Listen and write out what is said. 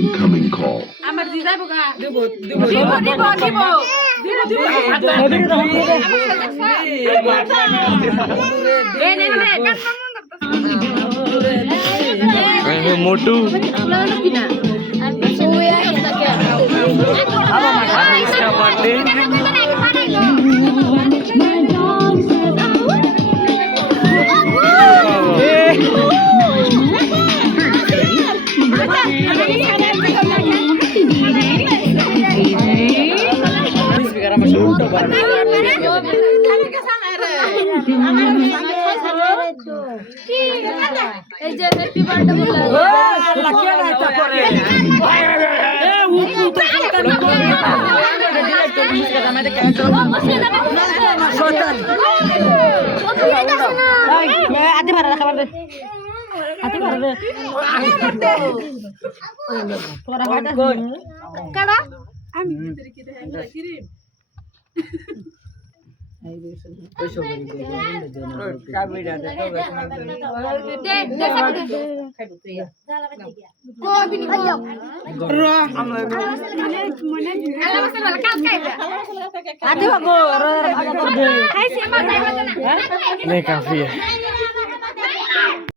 Incoming call. আমার দিদা বগা দিব দিব দিব দিব মোটু এই যে হ্যাপি বার্থডে বললা আতে ভাড়া রাখা পারবে আতে ভাড়া দে তোরা ভাড়া কাড়া আমি দে দে কো বিনি যাও আলা বসে বলা কাল খাইবা আতে ভাগো খাইছি আমার খাইবা না नहीं काफी है